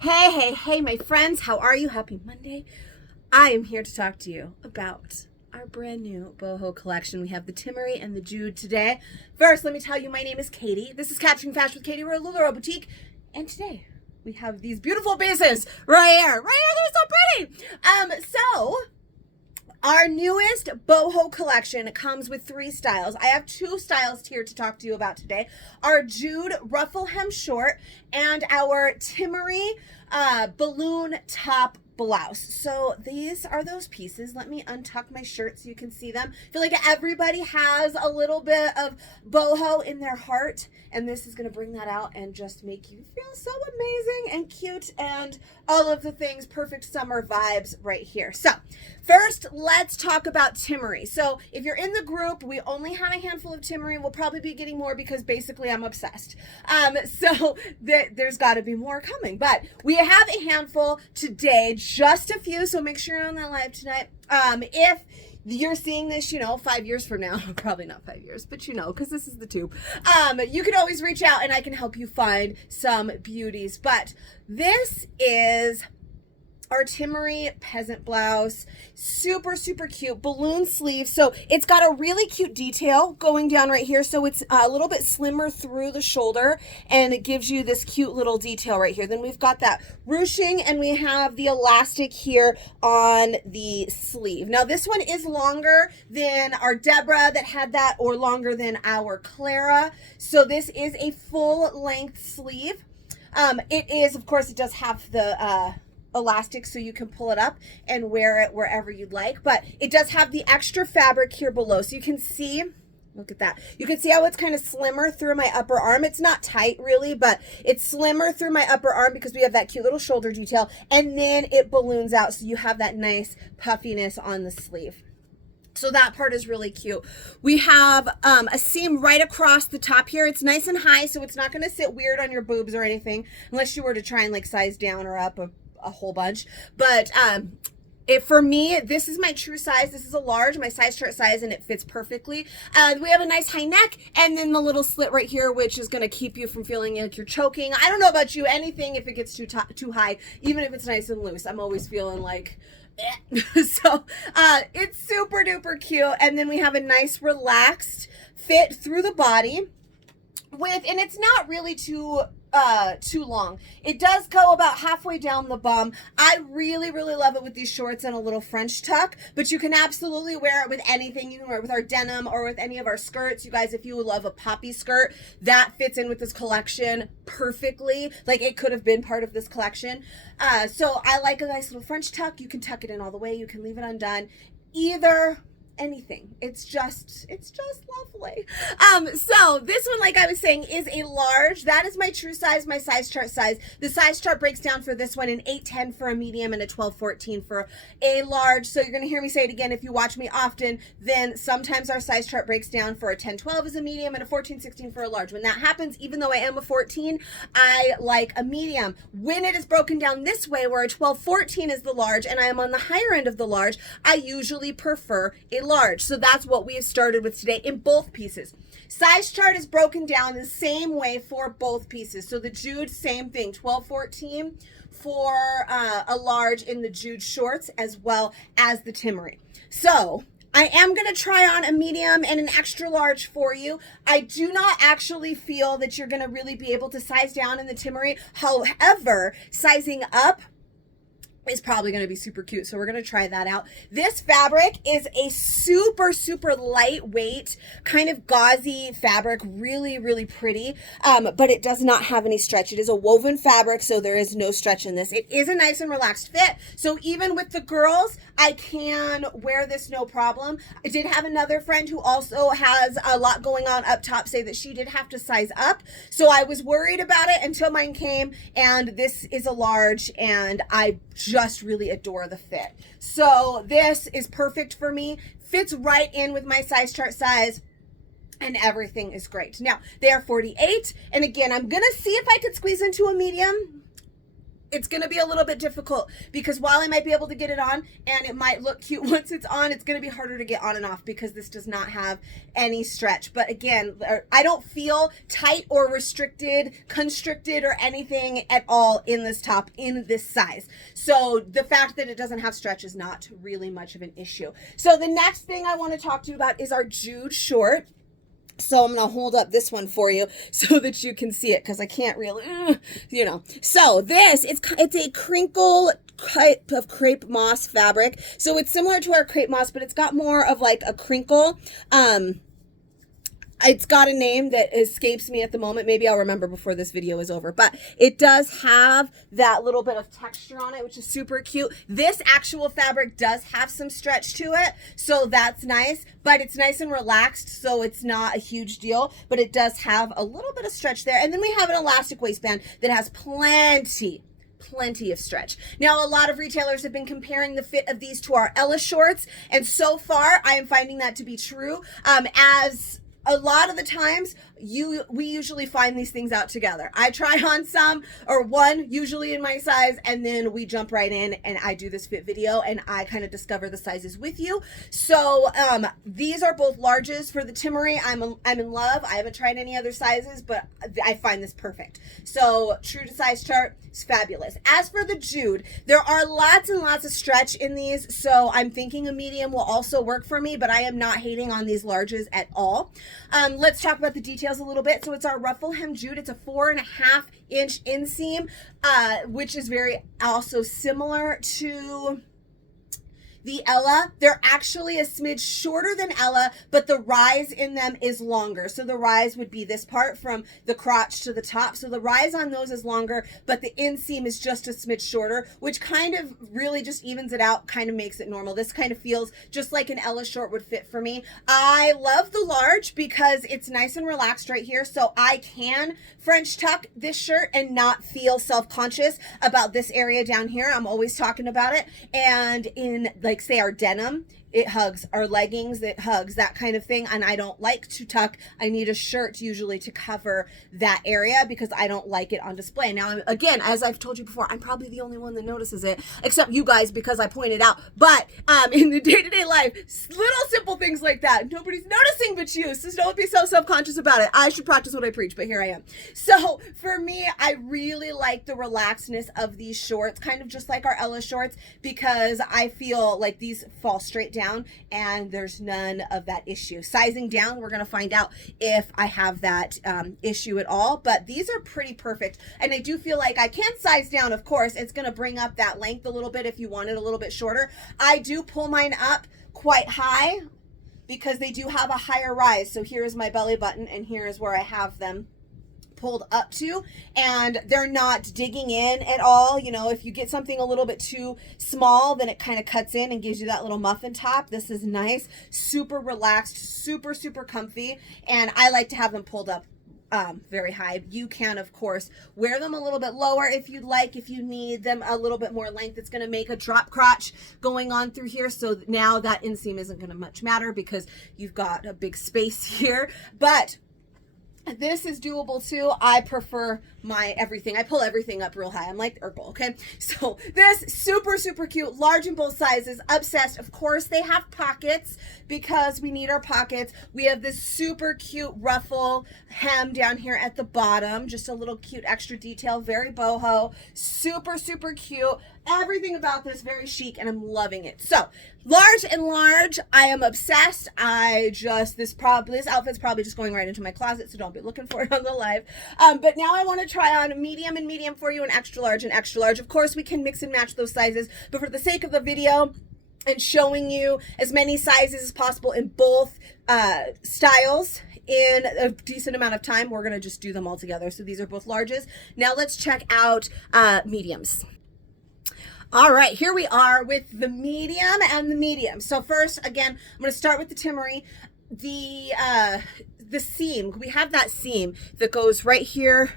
Hey, my friends, how are you? Happy Monday. I am here to talk to you about our brand new Boho collection. We have the Timaree and the Jude today. First, let me tell you, my name is Katie. This is Capturing Fashion with Katie. We're a Lularoe boutique. And today, we have these beautiful pieces right here. They're so pretty. Our newest Boho collection comes with 3 styles. I have 2 styles here to talk to you about today. Our Jude ruffle hem short and our Timery balloon top blouse. So these are those pieces. Let me untuck my shirt so you can see them. I feel like everybody has a little bit of boho in their heart, and this is going to bring that out and just make you feel so amazing and cute and all of the things, perfect summer vibes right here. So first, let's talk about Timaree. So if you're in the group, we only have a handful of Timaree. We'll probably be getting more because basically I'm obsessed. There's got to be more coming, but we have a handful today, just a few. So make sure you're on that live tonight. If you're seeing this, 5 years from now, probably not 5 years, but because this is the tube, you can always reach out and I can help you find some beauties. But this is our Timaree Peasant Blouse. Super cute balloon sleeve. So it's got a really cute detail going down right here. So it's a little bit slimmer through the shoulder and it gives you this cute little detail right here. Then we've got that ruching and we have the elastic here on the sleeve. Now this one is longer than our Deborah that had that, or longer than our Clara. So this is a full length sleeve. It is, of course, it does have the elastic so you can pull it up and wear it wherever you'd like, but it does have the extra fabric here below, so you can see, look at that, you can see how it's kind of slimmer through my upper arm. It's not tight really, but it's slimmer through my upper arm because we have that cute little shoulder detail, and then it balloons out so you have that nice puffiness on the sleeve. So that part is really cute. We have a seam right across the top here. It's nice and high, so it's not going to sit weird on your boobs or anything, unless you were to try and like size down or up a whole bunch. But for me, this is my true size. This is a large, my size chart size, and it fits perfectly. We have a nice high neck, and then the little slit right here, which is going to keep you from feeling like you're choking. I don't know about you, anything if it gets too high, even if it's nice and loose, I'm always feeling like so it's super duper cute. And then we have a nice relaxed fit through the body and it's not really too long. It does go about halfway down the bum. I really love it with these shorts and a little French tuck, but you can absolutely wear it with anything. You can wear it with our denim or with any of our skirts. You guys, if you love a poppy skirt, that fits in with this collection perfectly. Like it could have been part of this collection. So I like a nice little French tuck. You can tuck it in all the way. You can leave it undone. Anything. It's just lovely. So this one, like I was saying, is a large. That is my true size, my size chart size. The size chart breaks down for this one in 8'10" for a medium and a 12'14" for a large. So you're going to hear me say it again. If you watch me often, then sometimes our size chart breaks down for a 10'12" as a medium and a 14'16" for a large. When that happens, even though I am a 14, I like a medium. When it is broken down this way, where a 12'14" is the large and I am on the higher end of the large, I usually prefer a large. So that's what we have started with today in both pieces. Size chart is broken down the same way for both pieces. So the Jude, same thing, 12'14" for a large in the Jude shorts, as well as the Timaree. So I am going to try on a medium and an extra large for you. I do not actually feel that you're going to really be able to size down in the Timaree. However, sizing up is probably going to be super cute. So we're going to try that out. This fabric is a super lightweight, kind of gauzy fabric, really pretty, but it does not have any stretch. It is a woven fabric, so there is no stretch in this. It is a nice and relaxed fit. So even with the girls, I can wear this no problem. I did have another friend who also has a lot going on up top say that she did have to size up. So I was worried about it until mine came, and this is a large, and I just really adore the fit. So this is perfect for me. Fits right in with my size chart size, and everything is great. Now, they are 48, and again, I'm gonna see if I could squeeze into a medium. it's going to be a little bit difficult because while I might be able to get it on and it might look cute once it's on, it's going to be harder to get on and off because this does not have any stretch. But again, I don't feel tight or restricted, constricted or anything at all in this top in this size. So the fact that it doesn't have stretch is not really much of an issue. So the next thing I want to talk to you about is our Jude short. So I'm going to hold up this one for you so that you can see it because I can't really, So this, it's a crinkle type of crepe moss fabric. So it's similar to our crepe moss, but it's got more of like a crinkle. It's got a name that escapes me at the moment. Maybe I'll remember before this video is over. But it does have that little bit of texture on it, which is super cute. This actual fabric does have some stretch to it, so that's nice. But it's nice and relaxed, so it's not a huge deal. But it does have a little bit of stretch there. And then we have an elastic waistband that has plenty of stretch. Now, a lot of retailers have been comparing the fit of these to our Ella shorts. And so far, I am finding that to be true. As a lot of the times, we usually find these things out together. I try on some or one, usually in my size, and then we jump right in and I do this fit video and I kind of discover the sizes with you. So these are both larges for the Timaree. I'm in love. I haven't tried any other sizes, but I find this perfect. So true to size chart, it's fabulous. As for the Jude, there are lots and lots of stretch in these, so I'm thinking a medium will also work for me, but I am not hating on these larges at all. Let's talk about the details a little bit. So it's our ruffle hem Jude. It's a 4.5-inch inseam, which is very also similar to the Ella. They're actually a smidge shorter than Ella, but the rise in them is longer. So the rise would be this part from the crotch to the top. So the rise on those is longer, but the inseam is just a smidge shorter, which kind of really just evens it out, kind of makes it normal. This kind of feels just like an Ella short would fit for me. I love the large because it's nice and relaxed right here. So I can French tuck this shirt and not feel self-conscious about this area down here. I'm always talking about it. And in like say our denim, it hugs. Our leggings, it hugs, that kind of thing. And I don't like to tuck. I need a shirt usually to cover that area because I don't like it on display. Now, again, as I've told you before, I'm probably the only one that notices it, except you guys because I pointed out. But in the day-to-day life, little simple things like that, nobody's noticing but you. So don't be so self-conscious about it. I should practice what I preach, but here I am. So for me, I really like the relaxedness of these shorts, kind of just like our Ella shorts, because I feel like these fall straight down and there's none of that issue. Sizing down, we're going to find out if I have that issue at all, but these are pretty perfect. And I do feel like I can size down, of course. It's going to bring up that length a little bit if you want it a little bit shorter. I do pull mine up quite high because they do have a higher rise. So here is my belly button and here is where I have them pulled up to, and they're not digging in at all. You know, if you get something a little bit too small, then it kind of cuts in and gives you that little muffin top. This is nice, super relaxed, super comfy, and I like to have them pulled up very high. You can, of course, wear them a little bit lower if you'd like, if you need them a little bit more length. It's going to make a drop crotch going on through here, so now that inseam isn't going to much matter because you've got a big space here. But this is doable too. I prefer my everything. I pull everything up real high. I'm like Urkel, okay? So this super cute, large in both sizes, obsessed. Of course, they have pockets because we need our pockets. We have this super cute ruffle hem down here at the bottom. Just a little cute extra detail, very boho, super cute. Everything about this very chic and I'm loving it. So large and large, I am obsessed. This outfit's probably just going right into my closet, so don't be looking for it on the live. But now I want to try on a medium and medium for you, and extra large and extra large. Of course, we can mix and match those sizes, but for the sake of the video and showing you as many sizes as possible in both styles in a decent amount of time, we're gonna just do them all together. So these are both larges. Now let's check out mediums. All right, here we are with the medium and the medium. So first, again, I'm going to start with the Timaree. The seam, we have that seam that goes right here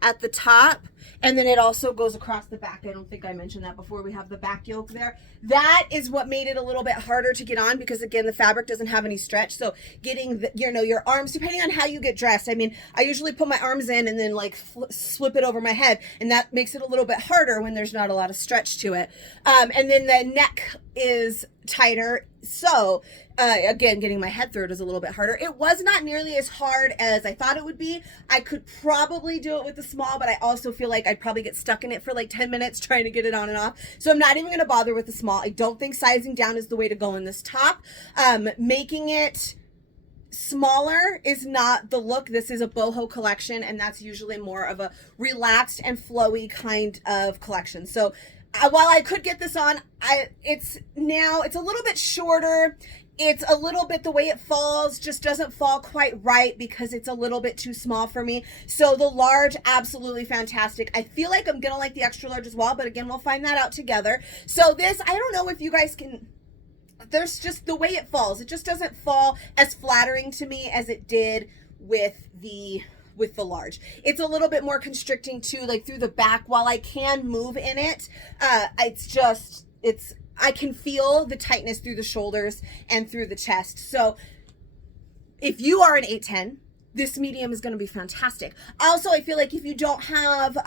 at the top, and then it also goes across the back. I don't think I mentioned that before. We have the back yoke there. That is what made it a little bit harder to get on, because again, the fabric doesn't have any stretch. So getting the, you know, your arms, depending on how you get dressed. I mean, I usually put my arms in and then like slip it over my head, and that makes it a little bit harder when there's not a lot of stretch to it. And then the neck is tighter. So again, getting my head through it is a little bit harder. It was not nearly as hard as I thought it would be. I could probably do it with the small, but I also feel like I'd probably get stuck in it for like 10 minutes trying to get it on and off. So I'm not even going to bother with the small. I don't think sizing down is the way to go in this top. Making it smaller is not the look. This is a boho collection, and that's usually more of a relaxed and flowy kind of collection. So while I could get this on, it's a little bit shorter. It's a little bit, the way it falls just doesn't fall quite right because it's a little bit too small for me. So the large, absolutely fantastic. I feel like I'm gonna like the extra large as well, but again, we'll find that out together. So this, I don't know if you guys can, there's just the way it falls. It just doesn't fall as flattering to me as it did with the large. It's a little bit more constricting too, like through the back. While I can move in it, I can feel the tightness through the shoulders and through the chest. So if you are an 8'10", this medium is going to be fantastic. Also, I feel like if you don't have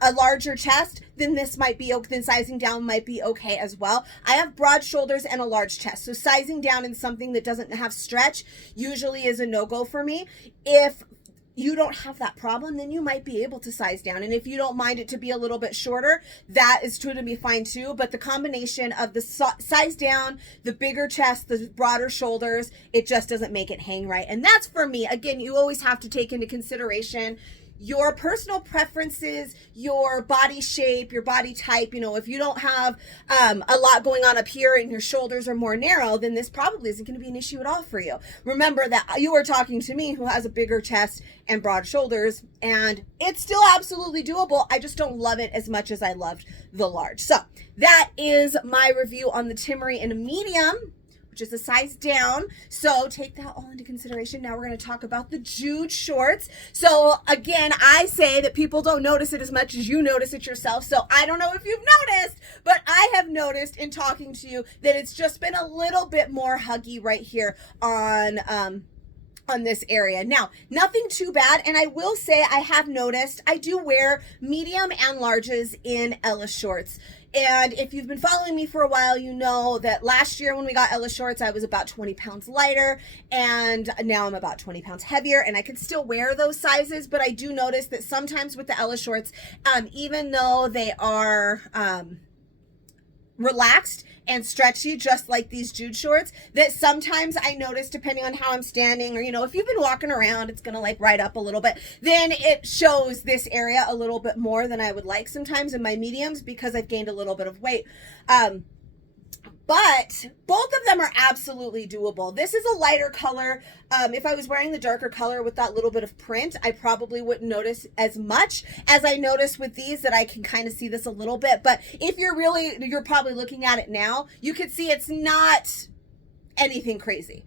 a larger chest, then this might be okay, then sizing down might be okay as well. I have broad shoulders and a large chest, so sizing down in something that doesn't have stretch usually is a no-go for me. If you don't have that problem, then you might be able to size down. And if you don't mind it to be a little bit shorter, that is true to be fine too. But the combination of the size down, the bigger chest, the broader shoulders, it just doesn't make it hang right. And that's for me. Again, you always have to take into consideration your personal preferences, your body shape, your body type. You know, if you don't have a lot going on up here and your shoulders are more narrow, then this probably isn't going to be an issue at all for you. Remember that you are talking to me who has a bigger chest and broad shoulders, and it's still absolutely doable. I just don't love it as much as I loved the large. So that is my review on the Timery in a medium, which is a size down. So take that all into consideration. Now we're going to talk about the Jude shorts. So again, I say that people don't notice it as much as you notice it yourself. So I don't know if you've noticed, but I have noticed in talking to you that it's just been a little bit more huggy right here on this area. Now, nothing too bad. And I will say I have noticed I do wear medium and larges in Ella shorts. And if you've been following me for a while, you know that last year when we got Ella shorts, I was about 20 pounds lighter, and now I'm about 20 pounds heavier, and I can still wear those sizes, but I do notice that sometimes with the Ella shorts, even though they are relaxed and stretchy, just like these Jude shorts, that sometimes I notice, depending on how I'm standing, or, you know, if you've been walking around, it's gonna like ride up a little bit, then it shows this area a little bit more than I would like sometimes in my mediums, because I've gained a little bit of weight. But both of them are absolutely doable. This is a lighter color. If I was wearing the darker color with that little bit of print, I probably wouldn't notice as much as I notice with these, that I can kind of see this a little bit. But if you're probably looking at it now, you can see it's not anything crazy.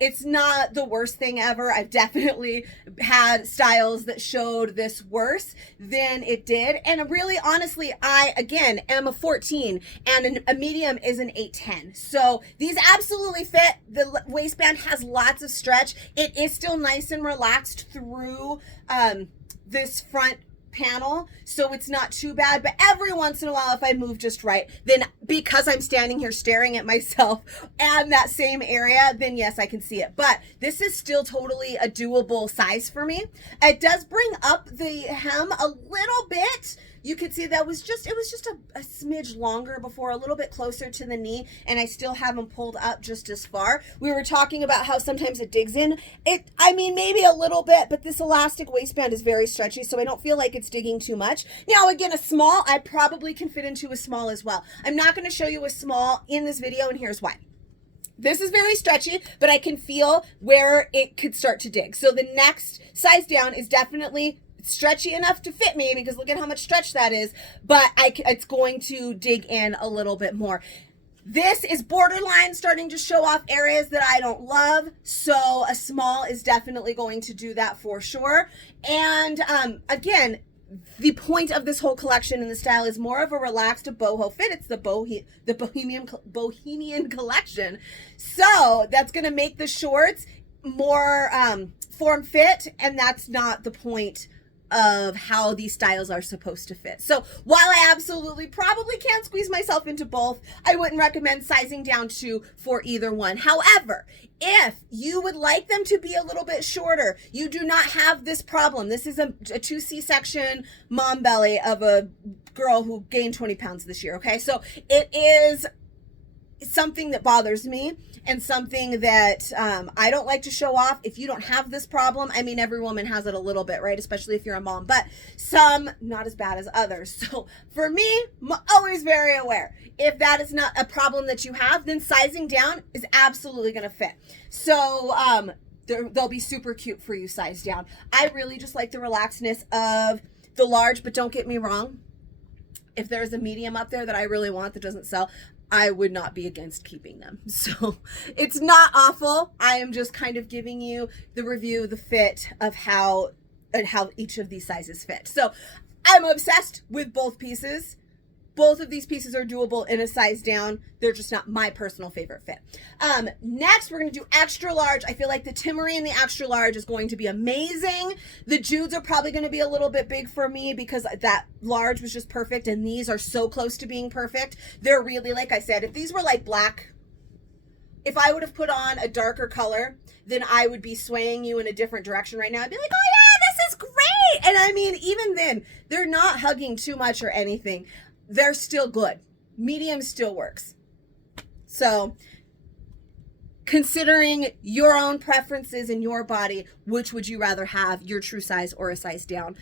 It's not the worst thing ever. I've definitely had styles that showed this worse than it did. And really, honestly, I, again, am a 14 and a medium is an 8'10". So these absolutely fit. The waistband has lots of stretch. It is still nice and relaxed through this front panel, so it's not too bad. But every once in a while, if I move just right, then because I'm standing here staring at myself and that same area, then yes, I can see it. But this is still totally a doable size for me. It does bring up the hem a little bit. You could see that it was just a smidge longer before, a little bit closer to the knee, and I still have them pulled up just as far. We were talking about how sometimes it digs in. I mean, maybe a little bit, but this elastic waistband is very stretchy, so I don't feel like it's digging too much. Now, again, a small, I probably can fit into a small as well. I'm not going to show you a small in this video, and here's why. This is very stretchy, but I can feel where it could start to dig. So the next size down is definitely stretchy enough to fit me, because look at how much stretch that is, but it's going to dig in a little bit more. This is borderline starting to show off areas that I don't love, so a small is definitely going to do that for sure. And again, the point of this whole collection and the style is more of a relaxed boho fit. It's the Bohemian Collection. So that's going to make the shorts more form fit, and that's not the point of how these styles are supposed to fit. So while I absolutely probably can't squeeze myself into both, I wouldn't recommend sizing down for either one. However, if you would like them to be a little bit shorter, you do not have this problem. This is a 2C section mom belly of a girl who gained 20 pounds this year, okay? So it is something that bothers me and something that I don't like to show off. If you don't have this problem, I mean, every woman has it a little bit, right? Especially if you're a mom, but some not as bad as others. So for me, I'm always very aware. If that is not a problem that you have, then sizing down is absolutely going to fit. So they'll be super cute for you sized down. I really just like the relaxedness of the large, but don't get me wrong. If there's a medium up there that I really want that doesn't sell, I would not be against keeping them. So it's not awful. I am just kind of giving you the review, the fit of how each of these sizes fit. So I'm obsessed with both pieces. Both of these pieces are doable in a size down. They're just not my personal favorite fit. Next, we're going to do extra large. I feel like the Timaree in the extra large is going to be amazing. The Judes are probably going to be a little bit big for me because that large was just perfect, and these are so close to being perfect. They're really, like I said, if these were like black, if I would have put on a darker color, then I would be swaying you in a different direction right now. I'd be like, oh yeah, this is great. And I mean, even then, they're not hugging too much or anything. They're still good. Medium still works. So considering your own preferences in your body, which would you rather have, your true size or a size down?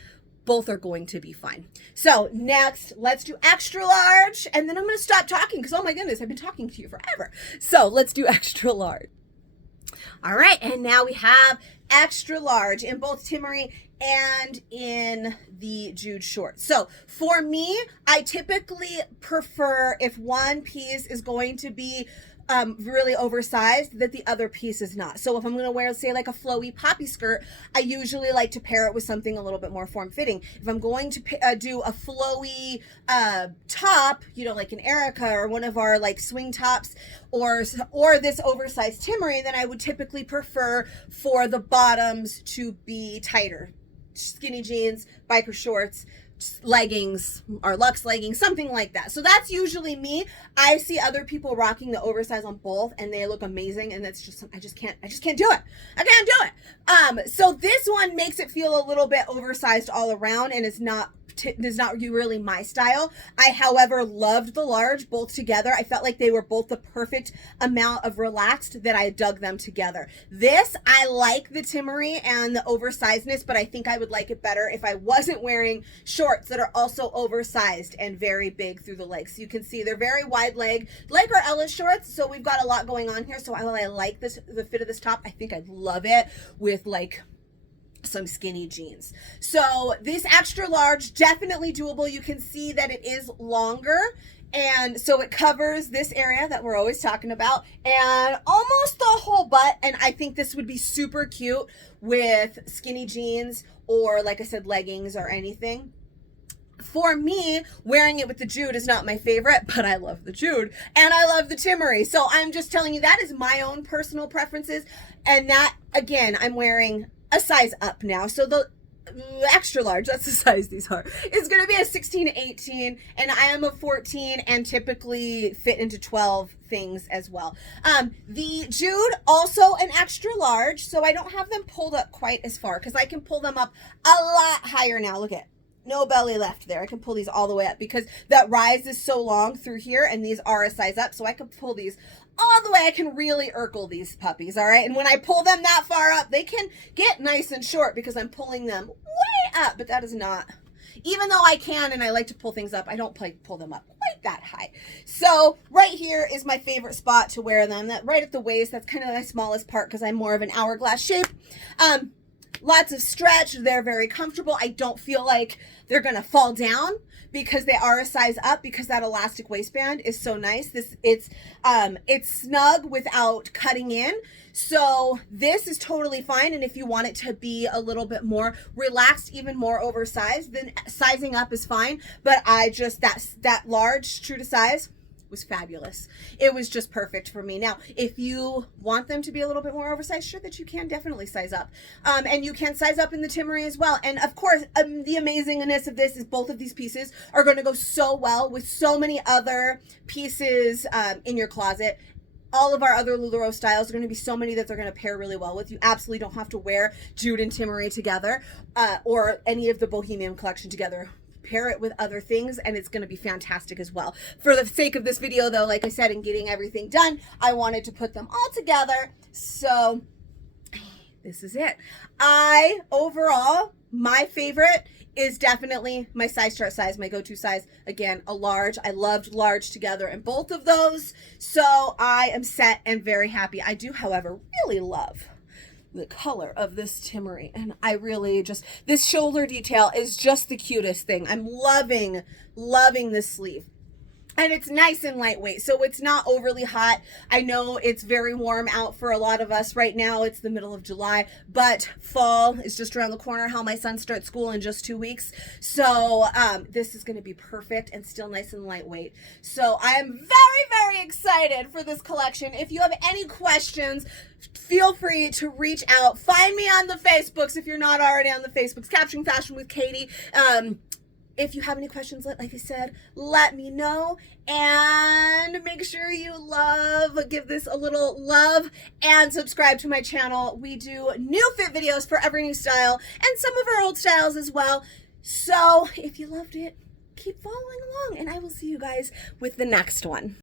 Both are going to be fine. So next, let's do extra large. And then I'm going to stop talking because, oh my goodness, I've been talking to you forever. So let's do extra large. All right. And now we have extra large in both Timaree and in the Jude shorts. So for me, I typically prefer, if one piece is going to be really oversized, that the other piece is not. So if I'm going to wear, say, like a flowy poppy skirt, I usually like to pair it with something a little bit more form-fitting. If I'm going to do a flowy top, you know, like an Erica or one of our like swing tops, or this oversized Timaree, then I would typically prefer for the bottoms to be tighter. Skinny jeans, biker shorts, leggings, or luxe leggings, something like that. So that's usually me. I see other people rocking the oversize on both and they look amazing, and that's just, I just can't do it. I can't do it. So this one makes it feel a little bit oversized all around, and it's not really my style. I, however, loved the large both together. I felt like they were both the perfect amount of relaxed that I dug them together. This, I like the Timaree and the oversizedness, but I think I would like it better if I wasn't wearing shorts that are also oversized and very big through the legs. So you can see they're very wide leg, like our Ella shorts. So we've got a lot going on here. So while I like the fit of this top, I think I love it with like some skinny jeans. So this extra large, definitely doable. You can see that it is longer, and so it covers this area that we're always talking about and almost the whole butt. And I think this would be super cute with skinny jeans or, like I said, leggings or anything. For me, wearing it with the Jude is not my favorite, but I love the Jude and I love the Timaree. So I'm just telling you, that is my own personal preferences. And that, again, I'm wearing a size up now. So the extra large, that's the size these are, is going to be a 16 to 18, and I am a 14 and typically fit into 12 things as well. The Jude, also an extra large, so I don't have them pulled up quite as far because I can pull them up a lot higher now. Look at, no belly left there. I can pull these all the way up because that rise is so long through here, and these are a size up, so I can pull these all the way. I can really Urkel these puppies, all right? And when I pull them that far up, they can get nice and short because I'm pulling them way up, but that is not, even though I can and I like to pull things up, I don't pull them up quite that high. So right here is my favorite spot to wear them, that right at the waist. That's kind of my smallest part because I'm more of an hourglass shape. lots of stretch. They're very comfortable. I don't feel like they're gonna fall down because they are a size up, because that elastic waistband is so nice. It's snug without cutting in. So this is totally fine. And if you want it to be a little bit more relaxed, even more oversized, then sizing up is fine. But I just, that large, true to size, was fabulous. It was just perfect for me. Now, if you want them to be a little bit more oversized, sure, that you can definitely size up. And you can size up in the Timery as well. And of course, the amazingness of this is both of these pieces are going to go so well with so many other pieces in your closet. All of our other LuLaRoe styles are going to be so many that they're going to pair really well with. You absolutely don't have to wear Jude and Timaree together or any of the Bohemian Collection together. Pair it with other things and it's going to be fantastic as well. For the sake of this video though, like I said, and getting everything done, I wanted to put them all together. So this is it. Overall, my favorite is definitely my size chart size, my go-to size. Again, a large. I loved large together in both of those. So I am set and very happy. I do, however, really love the color of this Timery, and I really just, this shoulder detail is just the cutest thing. I'm loving this sleeve. And it's nice and lightweight, so it's not overly hot. I know it's very warm out for a lot of us right now. It's the middle of July, but fall is just around the corner. How my son starts school in just 2 weeks. So this is gonna be perfect and still nice and lightweight. So I am very excited for this collection. If you have any questions, feel free to reach out. Find me on the Facebooks if you're not already on the Facebooks. Capturing Fashion with Katie. If you have any questions, like I said, let me know. And make sure you give this a little love and subscribe to my channel. We do new fit videos for every new style and some of our old styles as well. So if you loved it, keep following along and I will see you guys with the next one.